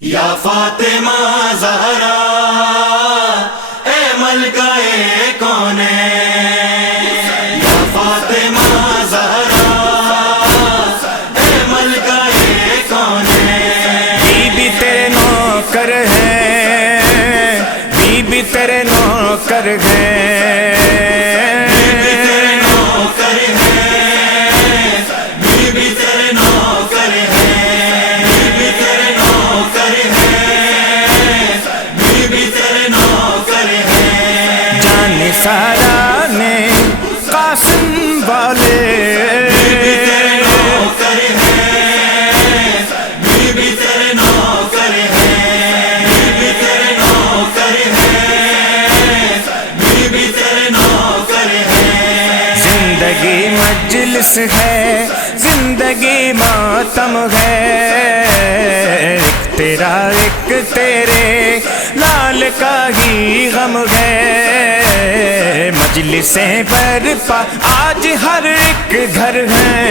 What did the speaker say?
یا فاطمہ زہرا اے ملکہ کونین، یا فاطمہ زہرا اے ملکہ کونین، be be تیرے نوکر ہیں، بی بی تیرے نوکر ہیں، سارا نے قاسم والے زندگی مجلس ہے، زندگی ماتم ہے، ایک تیرا ایک تیرے لال کا ہی غم ہے، مجلسیں برپا آج ہر ایک گھر ہے،